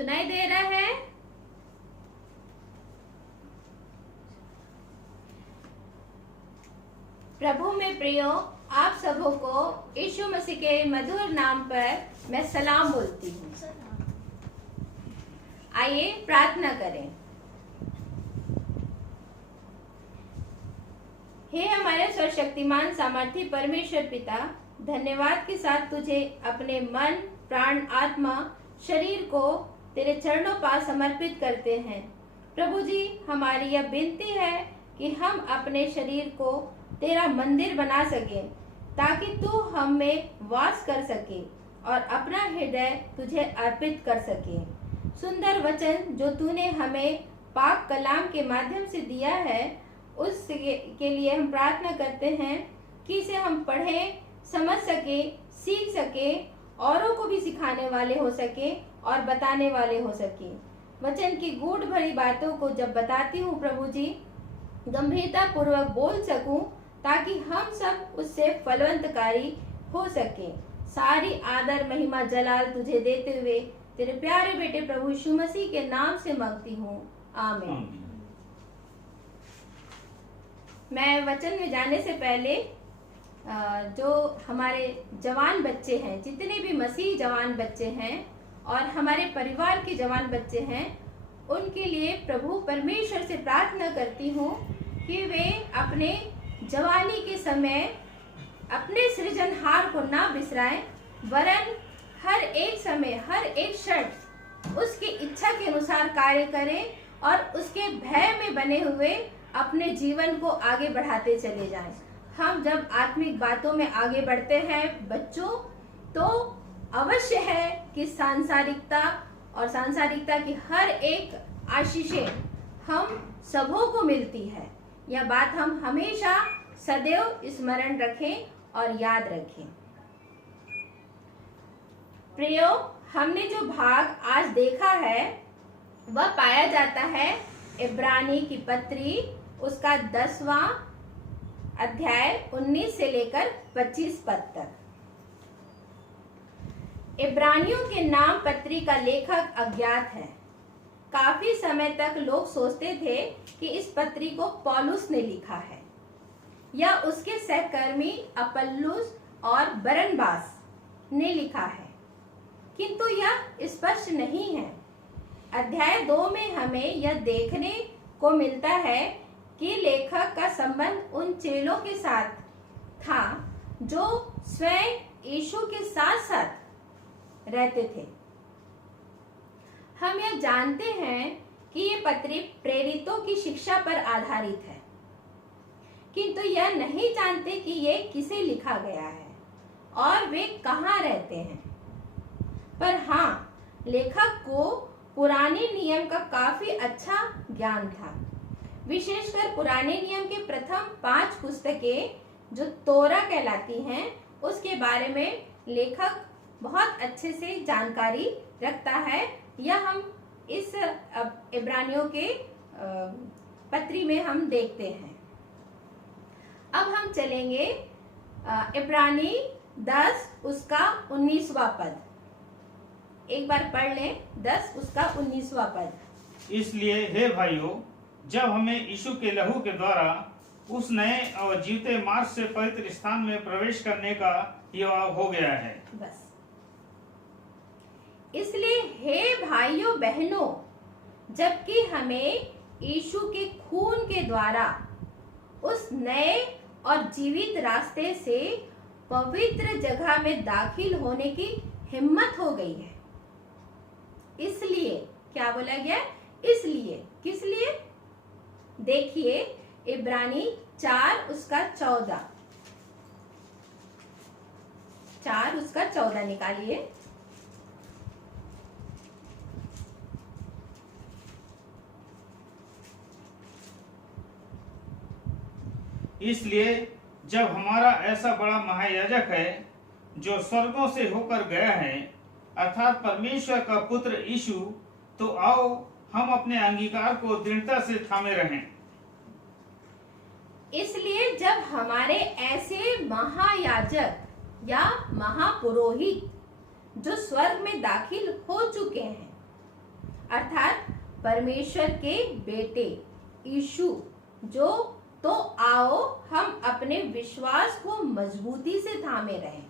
सुनाई दे रहा है? प्रभु में प्रियो, आप सबों को यीशु मसीह के मधुर नाम पर मैं सलाम बोलती हूँ। आइए प्रार्थना करें। हे हमारे सर्वशक्तिमान सामर्थी परमेश्वर पिता, धन्यवाद के साथ तुझे अपने मन, प्राण, आत्मा, शरीर को तेरे चरणों पास समर्पित करते हैं। प्रभु जी, हमारी यह विनती है कि हम अपने शरीर को तेरा मंदिर बना सकें, ताकि तू हम में वास कर सके और अपना हृदय तुझे अर्पित कर सके। सुंदर वचन जो तूने हमें पाक कलाम के माध्यम से दिया है, उस के लिए हम प्रार्थना करते हैं कि इसे हम पढ़ें, समझ सके, सीख सके, औरों को भी सिखाने वाले हो सके और बताने वाले हो सके। वचन की गूढ़ भरी बातों को जब बताती हूँ प्रभु जी, गंभीरता पूर्वक बोल सकूं, ताकि हम सब उससे फलवंतकारी हो सके। सारी आदर, महिमा, जलाल तुझे देते हुए तेरे प्यारे बेटे प्रभु यीशु मसीह के नाम से मांगती हूँ, आमीन। मैं वचन में जाने से पहले जो हमारे जवान बच्चे हैं, जितने भी मसीह जवान बच्चे हैं और हमारे परिवार के जवान बच्चे हैं, उनके लिए प्रभु परमेश्वर से प्रार्थना करती हूँ कि वे अपने जवानी के समय अपने सृजनहार को ना बिसराएं, वरन हर एक समय, हर एक क्षण उसकी इच्छा के अनुसार कार्य करें और उसके भय में बने हुए अपने जीवन को आगे बढ़ाते चले जाएं। हम जब आत्मिक बातों में आगे बढ़ते हैं बच्चों, तो अवश्य है कि सांसारिकता की हर एक आशीषें हम सबों को मिलती है। यह बात हम हमेशा सदैव स्मरण रखें और याद रखें। प्रियो, हमने जो भाग आज देखा है वह पाया जाता है इब्रानी की पत्री, उसका 10वां अध्याय 19 से लेकर 25 पद तक। इब्रानियों के नाम पत्री का लेखक अज्ञात है। काफी समय तक लोग सोचते थे कि इस पत्री को पौलुस ने लिखा है या उसके सहकर्मी अपुल्लोस और बरनबास ने लिखा है, किंतु यह स्पष्ट नहीं है। अध्याय 2 में हमें यह देखने को मिलता है कि लेखक का संबंध उन चेलों के साथ था जो स्वयं यीशु के साथ साथ रहते थे। हम यह जानते हैं कि ये पत्री प्रेरितों की शिक्षा पर आधारित है, किंतु यह नहीं जानते कि ये किसे लिखा गया है और वे कहाँ रहते हैं। पर हाँ, लेखक को पुराने नियम का काफी अच्छा ज्ञान था, विशेषकर पुराने नियम के प्रथम 5 पुस्तकें जो तोरा कहलाती हैं, उसके बारे में लेखक बहुत अच्छे से जानकारी रखता है। यह हम इस इब्रानियों के पत्री में हम देखते हैं। अब हम चलेंगे इब्रानी 10 उसका 19वां पद। एक बार पढ़ लें, 10 उसका 19वां पद। इसलिए हे भाइयों, जब हमें यीशु के लहू के द्वारा उस नए और जीवते मार्ग से पवित्र स्थान में प्रवेश करने का युवा हो गया है। बस इसलिए हे भाइयों बहनों, जबकि हमें यीशु के खून के द्वारा उस नए और जीवित रास्ते से पवित्र जगह में दाखिल होने की हिम्मत हो गई है। इसलिए क्या बोला गया? इसलिए, किस लिए? देखिए इब्रानी 4 उसका 14, 4 उसका 14 निकालिए। इसलिए जब हमारा ऐसा बड़ा महायाजक है जो स्वर्गों से होकर गया है, अर्थात परमेश्वर का पुत्र यीशु, तो आओ हम अपने अंगीकार को दृढ़ता से थामे रहें। इसलिए जब हमारे ऐसे महायाजक या महापुरोहित जो स्वर्ग में दाखिल हो चुके हैं, अर्थात परमेश्वर के बेटे यीशु, जो तो आओ हम अपने विश्वास को मजबूती से थामे रहें।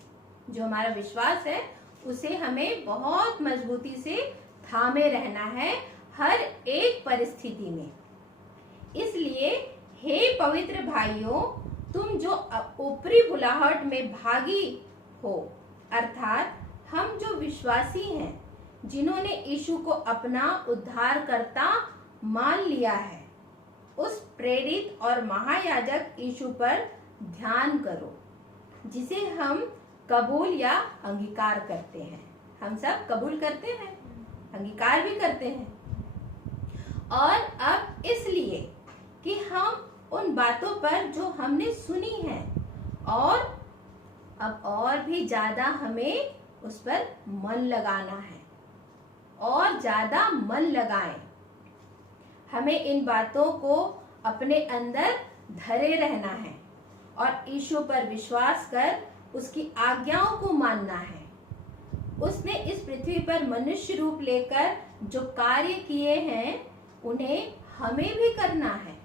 जो हमारा विश्वास है उसे हमें बहुत मजबूती से थामे रहना है हर एक परिस्थिति में। इसलिए हे पवित्र भाइयों, तुम जो ऊपरी बुलाहट में भागी हो, अर्थात हम जो विश्वासी हैं, जिन्होंने यीशु को अपना उद्धारकर्ता मान लिया है, उस प्रेरित और महायाजक यीशु पर ध्यान करो, जिसे हम कबूल या अंगीकार करते हैं। हम सब कबूल करते हैं, अंगीकार भी करते हैं। और अब इसलिए कि हम उन बातों पर जो हमने सुनी है, और अब और भी ज्यादा हमें उस पर मन लगाना है, और ज्यादा मन लगाएं। हमें इन बातों को अपने अंदर धरे रहना है और यीशु पर विश्वास कर उसकी आज्ञाओं को मानना है। उसने इस पृथ्वी पर मनुष्य रूप लेकर जो कार्य किए हैं, उन्हें हमें भी करना है।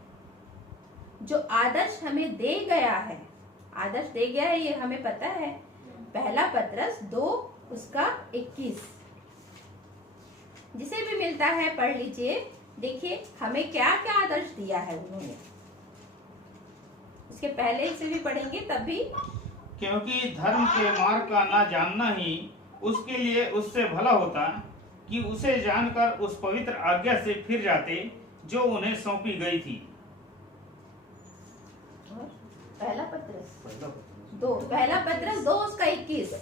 जो आदर्श हमें दे गया है, आदर्श दे गया है, ये हमें पता है। पहला पत्रस 2:21 जिसे भी मिलता है पढ़ लीजिए। देखिए हमें क्या क्या आदर्श दिया है उन्होंने। इसके पहले से भी पढ़ेंगे तब भी। क्योंकि धर्म के मार्ग का ना जानना ही उसके लिए उससे भला होता कि उसे जानकर उस पवित्र आज्ञा से फिर जाते जो उन्हें सौंपी गई थी। पहला पत्रस 2:21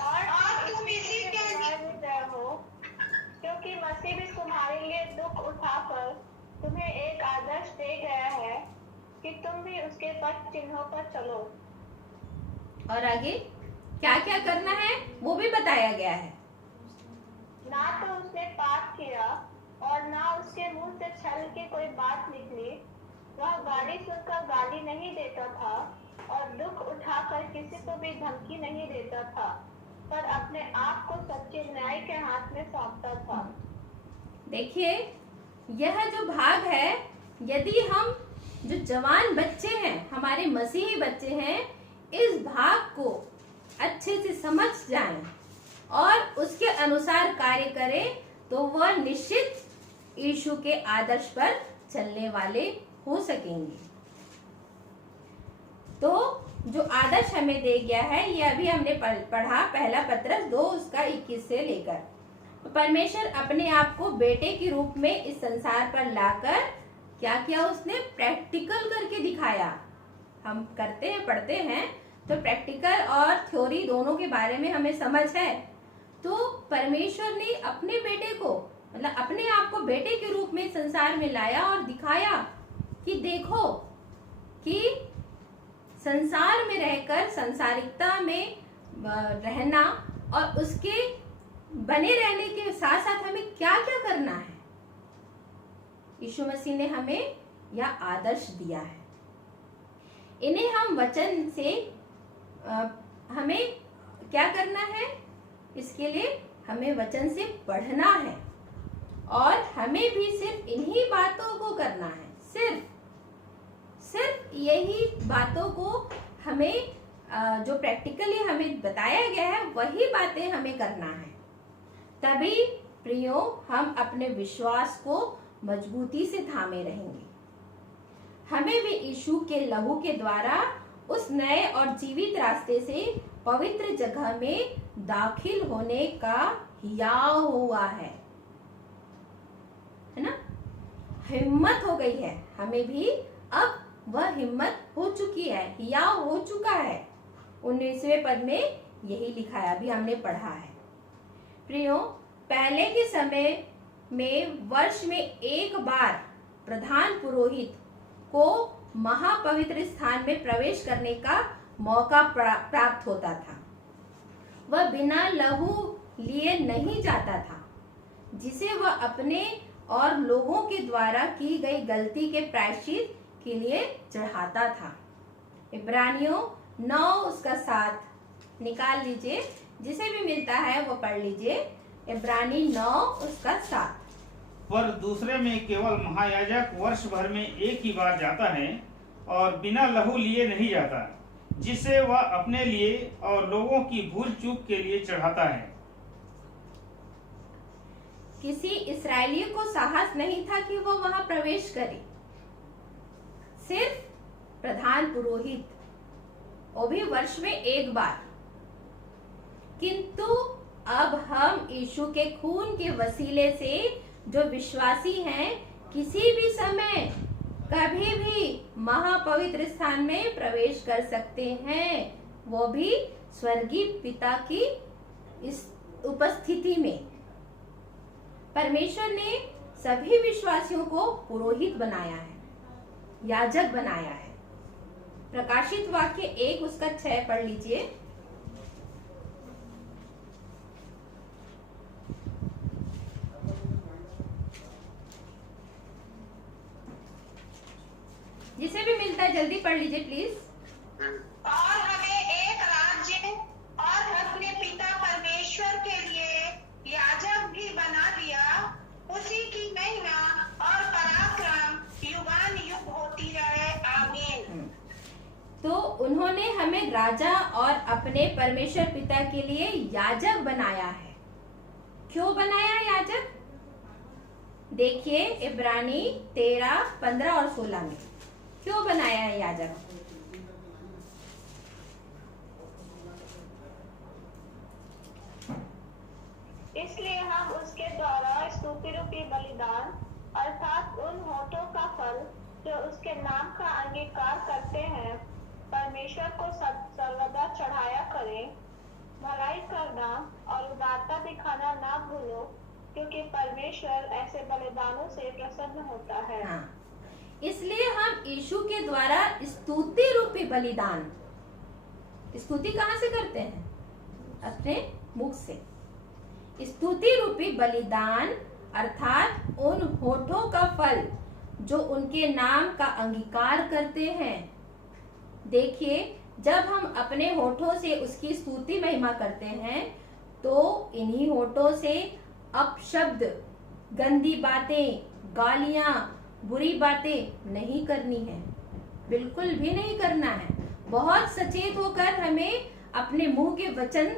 और तुम इसी के लिए हो, क्योंकि मसीह भी तुम्हारे लिए दुख उठाकर तुम्हें एक आदर्श दे गया है कि तुम भी उसके पथ चिन्हों पर चलो। और आगे क्या क्या करना है वो भी बताया गया है। ना तो उसने पाप किया और ना उसके मुंह से छल की कोई बात निकली। वह गाली सुनकर गाली नहीं देता था और दुख उठाकर किसी को भी धमकी नहीं देता था, पर अपने आप को सच्चे न्याय के हाथ में सौंपता था। देखिए यह जो भाग है, यदि हम जो जवान बच्चे हैं, हमारे मसीही बच्चे हैं, इस भाग को अच्छे से समझ जाएं और उसके अनुसार कार्य करें, तो वह निश्चित यीशु के आदर्श पर चलने वाले हो सकेंगे। तो जो आदर्श हमें दे गया है, ये अभी हमने पढ़ा, पहला पत्रस 2:21 से लेकर। परमेश्वर अपने आप को बेटे के रूप में इस संसार पर लाकर क्या किया, उसने प्रैक्टिकल करके दिखाया। हम करते हैं, पढ़ते हैं, तो प्रैक्टिकल और थ्योरी दोनों के बारे में हमें समझ है। तो परमेश्वर ने अपने बेटे को, मतलब अपने आप को बेटे के रूप में संसार में लाया और दिखाया कि देखो कि संसार में रहकर संसारिकता में रहना और उसके बने रहने के साथ साथ हमें क्या क्या करना है। यीशु मसीह ने हमें यह आदर्श दिया है। इन्हें हम वचन से हमें क्या करना है, इसके लिए हमें वचन से पढ़ना है और हमें भी सिर्फ इन्हीं बातों को करना है। सिर्फ यही बातों को हमें जो प्रैक्टिकली हमें बताया गया है, वही बातें हमें करना है। तभी प्रियो हम अपने विश्वास को मजबूती से थामे रहेंगे। हमें भी यीशु के लहू के द्वारा उस नए और जीवित रास्ते से पवित्र जगह में दाखिल होने का हियाव हुआ है ना, हिम्मत हो गई है। हमें भी अब वह हिम्मत हो चुकी है, हियाव हो चुका है। 19वें पद में यही लिखा है, अभी हमने पढ़ा है। प्रियो, पहले के समय में वर्ष में एक बार प्रधान पुरोहित को महापवित्र स्थान में प्रवेश करने का मौका प्राप्त होता था। वह बिना लहू लिए नहीं जाता था, जिसे वह अपने और लोगों के द्वारा की गई गलती के प्रायश्चित के लिए चढ़ाता था। इब्रानियों 9:7 निकाल लीजिए, जिसे भी मिलता है वो पढ़ लीजिए। इब्रानी 9 उसका 7। पर दूसरे में केवल महायाजक वर्ष भर में एक ही बार जाता है और बिना लहू लिए नहीं जाता, जिसे वह अपने लिए और लोगों की भूल चूक के लिए चढ़ाता है। किसी इस्राएली को साहस नहीं था कि वो वहां प्रवेश करे, सिर्फ प्रधान पुरोहित, वो भी वर्ष में एक बार। किंतु अब हम यीशु के खून के वसीले से जो विश्वासी हैं, किसी भी समय कभी भी महापवित्र स्थान में प्रवेश कर सकते हैं, वो भी स्वर्गीय पिता की इस उपस्थिति में। परमेश्वर ने सभी विश्वासियों को पुरोहित बनाया है, याजक बनाया है। प्रकाशित वाक्य 1 उसका 6 पढ़ लीजिए। जिसे भी मिलता है जल्दी पढ़ लीजिए प्लीज। और हमें एक राज्य और अपने पिता परमेश्वर के लिए याजक भी बना दिया, उसी की महिमा और पराक्रम युगान युग होती रहे, आमीन। तो उन्होंने हमें राजा और अपने परमेश्वर पिता के लिए याजक बनाया है। क्यों बनाया याजक? देखिए इब्रानी 13, 15 और 16 में क्यों बनाया है याजक। इसलिए हम उसके द्वारा स्तुति रूपी बलिदान अर्थात उन होठों का फल जो उसके नाम का अंगीकार करते हैं, परमेश्वर को सर्वदा चढ़ाया करें। भलाई करना और उदारता दिखाना ना भूलो, क्योंकि परमेश्वर ऐसे बलिदानों से प्रसन्न होता है। हाँ। इसलिए हम यीशु के द्वारा स्तुति रूपी बलिदान, स्तुति कहाँ से करते हैं? अपने मुख से। स्तुति रूपी बलिदान अर्थात उन होठों का फल जो उनके नाम का अंगीकार करते हैं। देखिए जब हम अपने होठों से उसकी स्तुति महिमा करते हैं, तो इन्हीं होठों से अपशब्द, गंदी बातें, गालियां, बुरी बातें नहीं करनी है, बिल्कुल भी नहीं करना है। बहुत सचेत होकर हमें अपने मुंह के वचन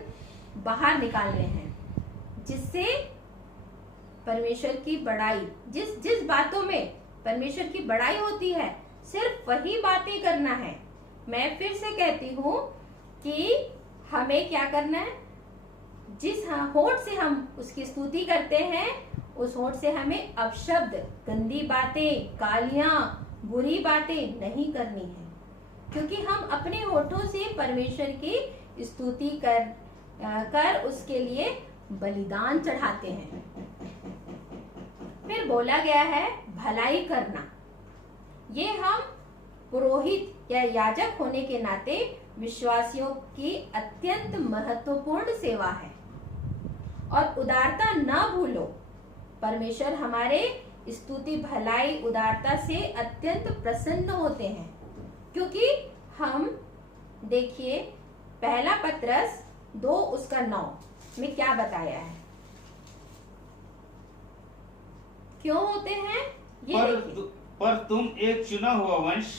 बाहर निकालने हैं, जिससे परमेश्वर की बड़ाई, जिस बातों में परमेश्वर की बड़ाई होती है, सिर्फ वही बातें करना है। मैं फिर से कहती हूँ कि हमें क्या करना है, जिस होठ से हम उसकी स्तुति करते हैं, उस होठ से हमें अपशब्द, गंदी बातें, गालियां, बुरी बातें नहीं करनी है, क्योंकि हम अपने होठों से परमेश्वर की स्तुति कर उसके लिए बलिदान चढ़ाते हैं। फिर बोला गया है भलाई करना। ये हम पुरोहित या याजक होने के नाते विश्वासियों की अत्यंत महत्वपूर्ण सेवा है। और उदारता न भूलो, परमेश्वर हमारे स्तुति, भलाई, उदारता से अत्यंत प्रसन्न होते हैं, क्योंकि हम देखिए पहला पत्रस 2 उसका 9 में क्या बताया है, क्यों होते हैं ये पर तुम एक चुना हुआ वंश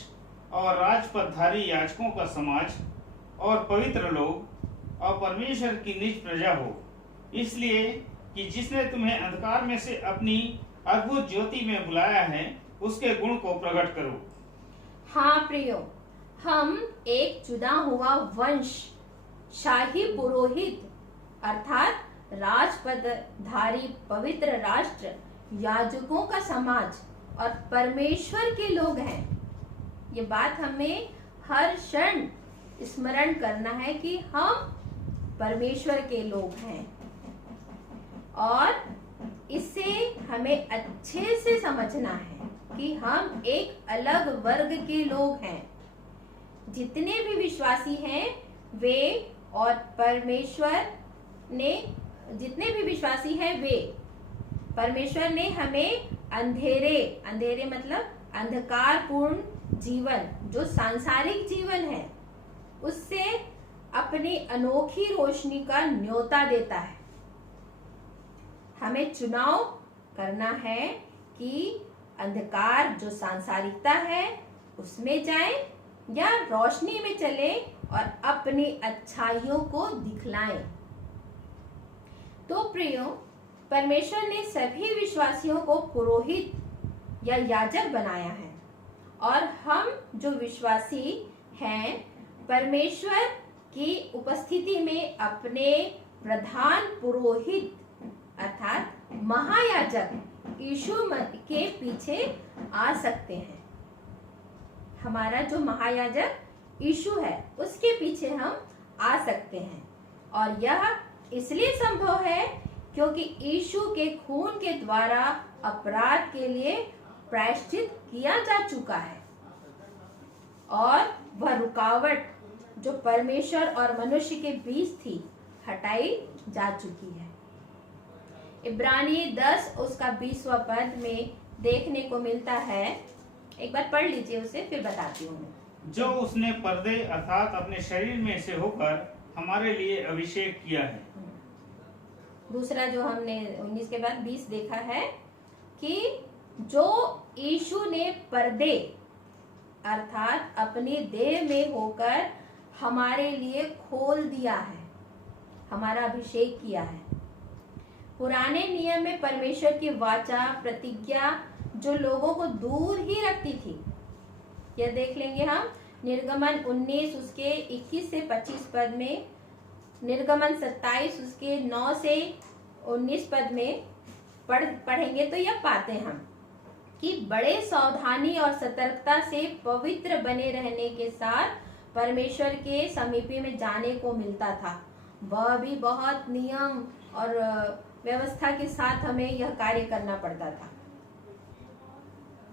और राजपदधारी याजकों का समाज और पवित्र लोग और परमेश्वर की निज प्रजा हो, इसलिए कि जिसने तुम्हें अंधकार में से अपनी अद्भुत ज्योति में बुलाया है, उसके गुण को प्रकट करो। हाँ प्रियो, हम एक चुना हुआ वंश, शाही पुरोहित अर्थात राजपदधारी पवित्र राष्ट्र, याजकों का समाज और परमेश्वर के लोग हैं। ये बात हमें हर क्षण स्मरण करना है कि हम परमेश्वर के लोग हैं, और इसे हमें अच्छे से समझना है कि हम एक अलग वर्ग के लोग हैं। जितने भी विश्वासी हैं वे, और परमेश्वर ने, जितने भी विश्वासी हैं वे, परमेश्वर ने हमें अंधेरे मतलब अंधकारपूर्ण जीवन, जो सांसारिक जीवन है, उससे अपनी अनोखी रोशनी का न्योता देता है। हमें चुनाव करना है कि अंधकार जो सांसारिकता है उसमें जाएं या रोशनी में चले और अपनी अच्छाइयों को दिखलाएं। तो प्रियो, परमेश्वर ने सभी विश्वासियों को पुरोहित या याजक बनाया है और हम जो विश्वासी हैं परमेश्वर की उपस्थिति में अपने प्रधान पुरोहित अर्थात महायाजक यीशु के पीछे आ सकते हैं। हमारा जो महायाजक यीशु है उसके पीछे हम आ सकते हैं और यह इसलिए संभव है क्योंकि यीशु के खून के द्वारा अपराध के लिए प्रायश्चित किया जा चुका है और वह रुकावट जो परमेश्वर और मनुष्य के बीच थी हटाई जा चुकी है। इब्रानी 10 उसका 20वां पद में देखने को मिलता है। एक बार पढ़ लीजिए उसे, फिर बताती हूँ मैं। जो उसने पर्दे अर्थात अपने शरीर में से होकर हमारे लिए अभिषेक किया है। दूसरा जो हमने 19 के बाद 20 देखा है कि जो यीशु ने पर्दे अर्थात अपनी देह में होकर हमारे लिए खोल दिया है, हमारा अभिषेक किया है। पुराने नियम में परमेश्वर की वाचा प्रतिज्ञा जो लोगों को दूर ही रखती थी, यह देख लेंगे हम निर्गमन 19 उसके 21 से 25 पद में, निर्गमन 27 उसके 9 से 19 पद में पढ़ेंगे तो यह पाते हम कि बड़े सावधानी और सतर्कता से पवित्र बने रहने के साथ परमेश्वर के समीपी में जाने को मिलता था। वह भी बहुत नियम और व्यवस्था के साथ हमें यह कार्य करना पड़ता था।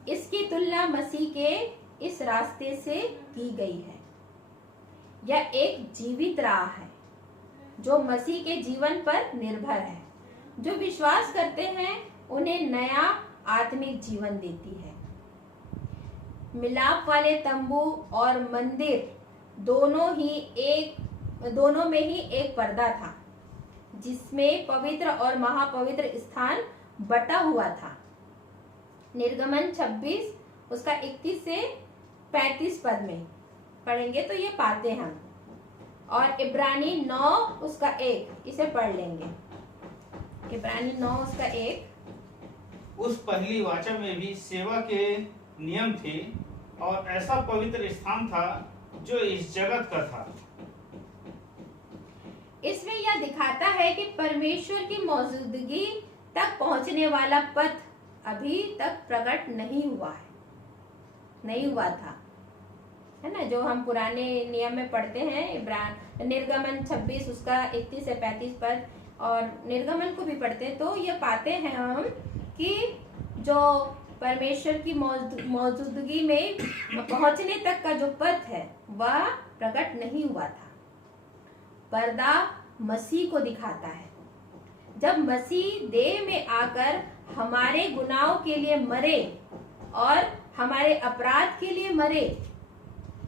इसकी तुलना मसीह के इस रास्ते से की गई है। यह एक जीवित राह है जो मसीह के जीवन पर निर्भर है। जो विश्वास करते हैं उन्हें नया आत्मिक जीवन देती है। मिलाप वाले तंबू और मंदिर दोनों में ही एक पर्दा था जिसमें पवित्र और महापवित्र स्थान बटा हुआ था। निर्गमन 26 उसका 31 से 35 पद में पढ़ेंगे तो ये पाते हम, और इब्रानी 9 उसका 1 इसे पढ़ लेंगे। इब्रानी 9 उसका 1। उस पहली वाचा में भी सेवा के नियम थे और ऐसा पवित्र स्थान था जो इस जगत का था। इसमें यह दिखाता है कि परमेश्वर की मौजूदगी तक पहुंचने वाला पथ अभी तक प्रकट नहीं हुआ था, है ना। जो हम पुराने नियम में पढ़ते हैं निर्गमन 26 उसका 31 से 35 पद और निर्गमन को भी पढ़ते हैं तो ये पाते हैं हम कि जो परमेश्वर की मौजूदगी में पहुंचने तक का जो पथ है वह प्रकट नहीं हुआ था। पर्दा मसीह को दिखाता है। जब मसीह देह में आकर हमारे गुनाहों के लिए मरे और हमारे अपराध के लिए मरे,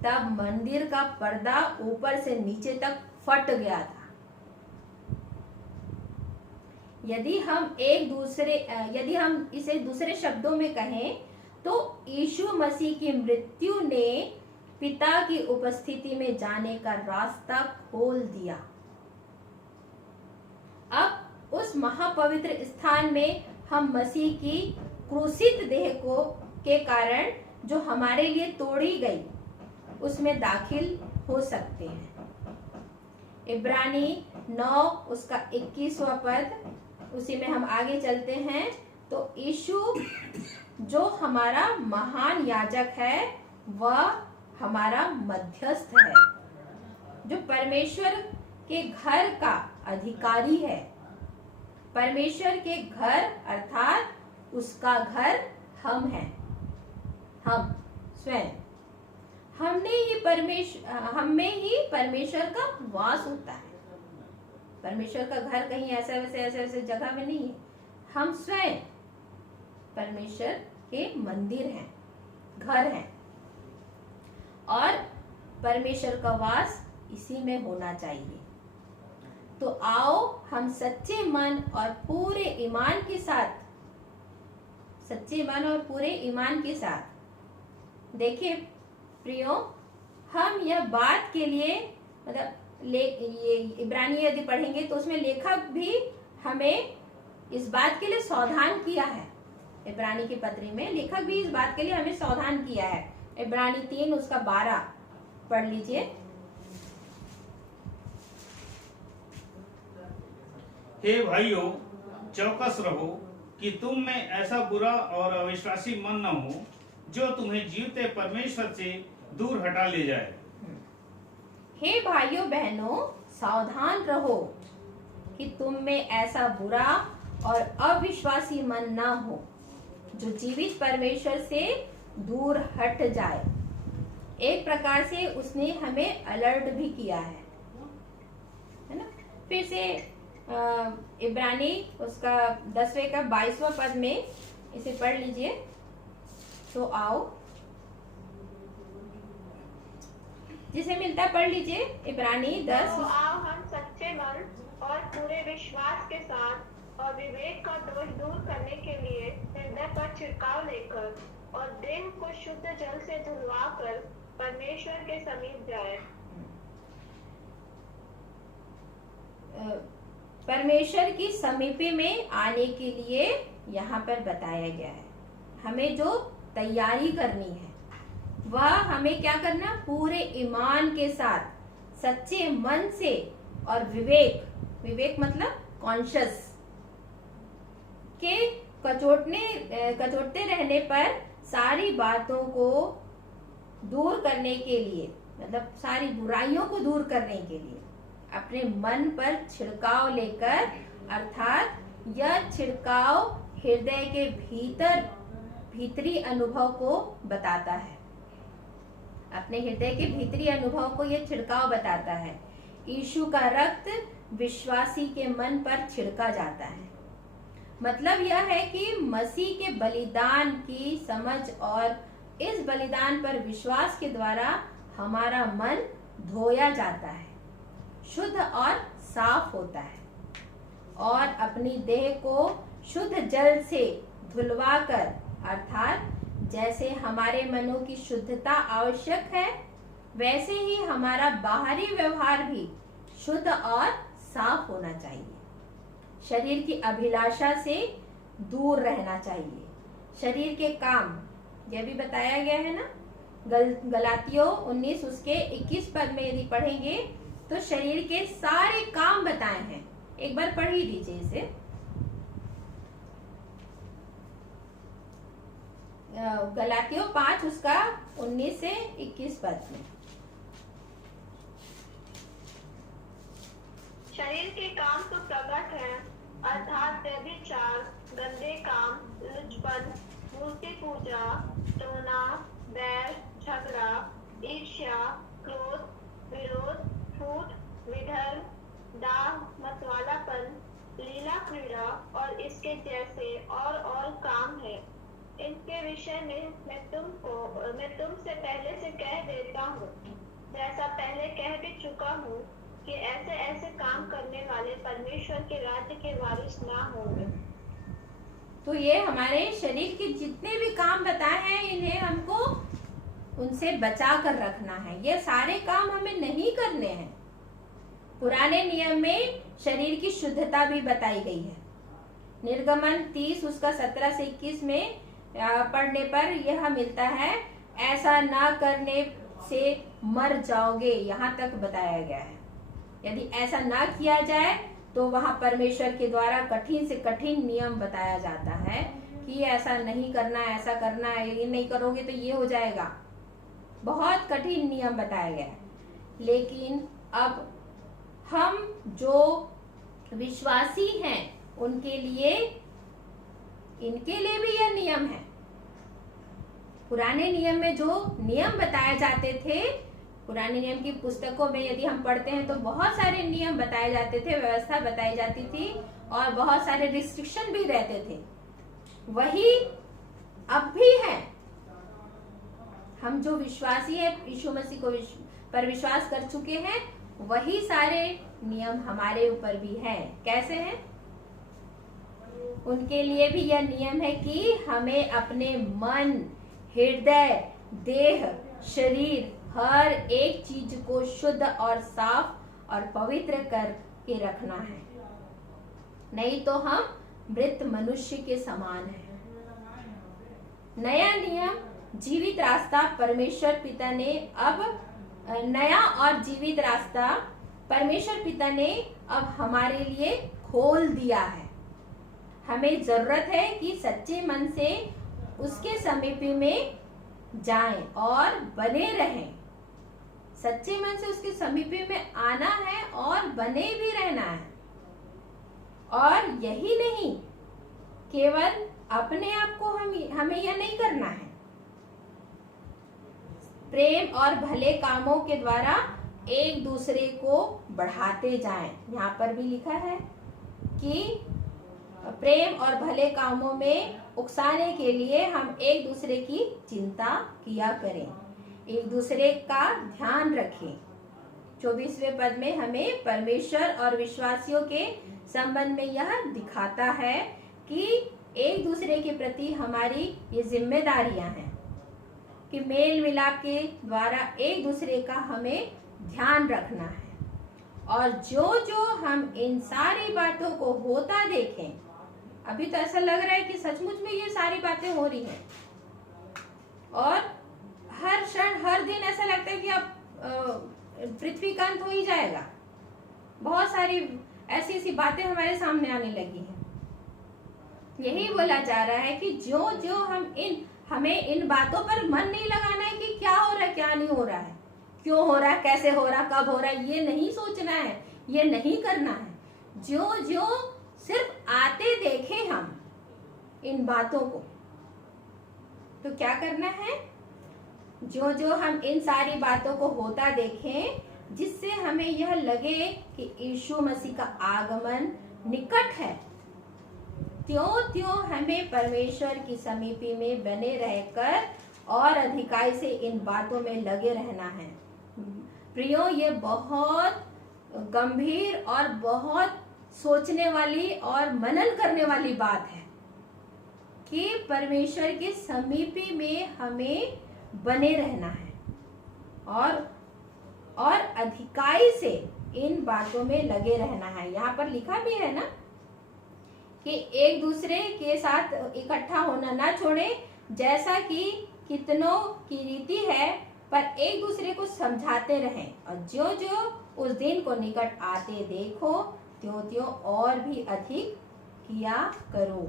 तब मंदिर का पर्दा ऊपर से नीचे तक फट गया था। यदि हम इसे दूसरे शब्दों में कहें तो यीशु मसीह की मृत्यु ने पिता की उपस्थिति में जाने का रास्ता खोल दिया। अब उस महापवित्र स्थान में हम मसीह की क्रूसित देह के कारण जो हमारे लिए तोड़ी गई उसमें दाखिल हो सकते हैं। इब्रानी 9 उसका 21वां पद, उसी में हम आगे चलते हैं तो यीशु जो हमारा महान याजक है वह हमारा मध्यस्थ है, जो परमेश्वर के घर का अधिकारी है। परमेश्वर के घर अर्थात उसका घर हम हैं, हम स्वयं। हम में ही परमेश्वर का वास होता है। परमेश्वर का घर कहीं ऐसे जगह में नहीं है। हम स्वयं परमेश्वर के मंदिर हैं, घर हैं, और परमेश्वर का वास इसी में होना चाहिए। तो आओ हम सच्चे मन और पूरे ईमान के साथ, सच्चे मन और पूरे ईमान के साथ, देखिए प्रियो, हम यह बात के लिए मतलब ये इब्रानी यदि पढ़ेंगे तो उसमें लेखक भी हमें इस बात के लिए सावधान किया है। इब्रानी की पत्री में लेखक भी इस बात के लिए हमें सावधान किया है। इब्रानी 3 उसका 12 पढ़ लीजिए। हे भाइयों, चौकस रहो कि तुम में ऐसा बुरा और अविश्वासी मन न हो जो तुम्हें जीवते परमेश्वर से दूर हटा ले जाए। हे भाइयों बहनों, सावधान रहो कि तुम में ऐसा बुरा और अविश्वासी मन ना हो जो जीवित परमेश्वर से दूर हट जाए। एक प्रकार से उसने हमें अलर्ट भी किया है ना। फिर से इब्रानी उसका 10वें का 22वां पद में इसे पढ़ लीजिए। तो आओ, जिसे मिलता है पढ़ लीजिए। इब्रानी 10। तो आओ हम सच्चे मन और पूरे विश्वास के साथ और विवेक का दोष दूर करने के लिए हृदय पर छिड़काव लेकर और देह को शुद्ध जल से धुलवा कर परमेश्वर के समीप जाए। परमेश्वर की समीपी में आने के लिए यहाँ पर बताया गया है। हमें जो तैयारी करनी है वह हमें क्या करना, पूरे ईमान के साथ सच्चे मन से और विवेक मतलब कॉन्शियस के कचोटते रहने पर सारी बातों को दूर करने के लिए, मतलब सारी बुराइयों को दूर करने के लिए अपने मन पर छिड़काव लेकर, अर्थात यह छिड़काव हृदय के भीतरी अनुभव को बताता है। अपने हृदय के भीतरी अनुभव को यह छिड़काव बताता है। यीशु का रक्त विश्वासी के मन पर छिड़का जाता है। मतलब यह है कि मसीह के बलिदान की समझ और इस बलिदान पर विश्वास के द्वारा हमारा मन धोया जाता है, शुद्ध और साफ होता है और अपनी देह को शुद्ध जल से धुलवाकर, अर्थात जैसे हमारे मनों की शुद्धता आवश्यक है वैसे ही हमारा बाहरी व्यवहार भी शुद्ध और साफ होना चाहिए। शरीर की अभिलाषा से दूर रहना चाहिए। शरीर के काम यह भी बताया गया है ना, गलातियों 19 उसके 21 पद में यदि पढ़ेंगे तो शरीर के सारे काम बताए हैं। एक बार पढ़ ही लीजिए इसे। गलातियों 5 उसका 19 से 21 पद में। शरीर के काम तो प्रकट है, अर्थात व्यभिचार, गंदे काम, लुचपन, मूर्ति पूजा, टोना, बैर, झगड़ा, ईर्ष्या, क्रोध, विरोध, फूट, विधर्म, दाग, मतवालापन, लीला क्रीड़ा और इसके जैसे और काम है। इनके विषय में मैं तुमसे पहले से कह देता हूँ, जैसा पहले कह भी चुका हूँ, कि ऐसे काम करने वाले परमेश्वर के राज्य के वारिस ना होंगे। तो ये हमारे शरीर के जितने भी काम बताए हैं इन्हें हमको उनसे बचा कर रखना है। ये सारे काम हमें नहीं करने हैं। पुराने नियम में शरीर की शुद्धता भी बताई गई है। निर्गमन 30 उसका 17 से 21 में पढ़ने पर यह मिलता है, ऐसा ना करने से मर जाओगे, यहाँ तक बताया गया है। यदि ऐसा ना किया जाए तो वहां परमेश्वर के द्वारा कठिन से कठिन नियम बताया जाता है कि ऐसा नहीं करना, ऐसा करना है, ये नहीं करोगे तो ये हो जाएगा। बहुत कठिन नियम बताया गया है। लेकिन अब हम जो विश्वासी हैं उनके लिए, इनके लिए भी यह नियम है। पुराने नियम में जो नियम बताए जाते थे, पुराने नियम की पुस्तकों में यदि हम पढ़ते हैं तो बहुत सारे नियम बताए जाते थे, व्यवस्था बताई जाती थी और बहुत सारे रिस्ट्रिक्शन भी रहते थे। वही अब भी है। हम जो विश्वासी है, यीशु मसीह को पर विश्वास कर चुके हैं, वही सारे नियम हमारे ऊपर भी है। कैसे है? उनके लिए भी यह नियम है कि हमें अपने मन, हृदय, देह, शरीर, हर एक चीज को शुद्ध और साफ और पवित्र करके रखना है, नहीं तो हम मृत मनुष्य के समान हैं। नया नियम जीवित रास्ता परमेश्वर पिता ने अब नया और जीवित रास्ता परमेश्वर पिता ने अब हमारे लिए खोल दिया है। हमें जरूरत है कि सच्चे मन से उसके समीप में जाएं और बने रहें। सच्चे मन से उसके समीप में आना है और बने भी रहना है। और यही नहीं, केवल अपने आप को हमें यह नहीं करना है, प्रेम और भले कामों के द्वारा एक दूसरे को बढ़ाते जाएं। यहाँ पर भी लिखा है कि प्रेम और भले कामों में उकसाने के लिए हम एक दूसरे की चिंता किया करें, एक दूसरे का ध्यान रखें। 24वें पद में हमें परमेश्वर और विश्वासियों के संबंध में यह दिखाता है कि एक दूसरे के प्रति हमारी ये जिम्मेदारियां हैं कि मेल मिलाप के द्वारा एक दूसरे का हमें ध्यान रखना है। और जो हम इन सारी बातों को होता देखें, अभी तो ऐसा लग रहा है कि सचमुच में ये सारी बातें हो रही हैं, और हर क्षण हर दिन ऐसा लगता है कि अब पृथ्वी का अंत हो ही जाएगा। बहुत सारी ऐसी बातें हमारे सामने आने लगी हैं। यही बोला जा रहा है कि जो हमें इन बातों पर मन नहीं लगाना है कि क्या हो रहा है, क्या नहीं हो रहा है, क्यों हो रहा है, कैसे हो रहा है, कब हो रहा है, ये नहीं सोचना है, ये नहीं करना है। जो सिर्फ आते देखें हम इन बातों को, तो क्या करना है? जो हम इन सारी बातों को होता देखें, जिससे हमें यह लगे कि यीशु मसीह का आगमन निकट है, त्यों हमें परमेश्वर की समीपी में बने रहकर और अधिकाई से इन बातों में लगे रहना है। प्रियो, ये बहुत गंभीर और बहुत सोचने वाली और मनन करने वाली बात है कि परमेश्वर के समीपी में हमें बने रहना है और अधिकाई से इन बातों में लगे रहना है। यहाँ पर लिखा भी है ना कि एक दूसरे के साथ इकट्ठा होना ना छोड़े, जैसा कि कितनों की रीति है, पर एक दूसरे को समझाते रहें, और जो उस दिन को निकट आते देखो, त्यों और भी अधिक किया करो।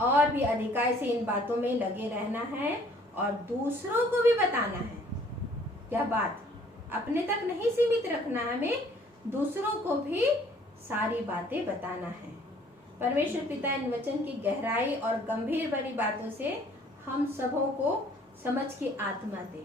और भी अधिकाई से इन बातों में लगे रहना है और दूसरों को भी बताना है। यह बात अपने तक नहीं सीमित रखना, हमें दूसरों को भी सारी बातें बताना है। परमेश्वर पिता इन वचन की गहराई और गंभीर भरी बातों से हम सबों को समझ की आत्मा दे।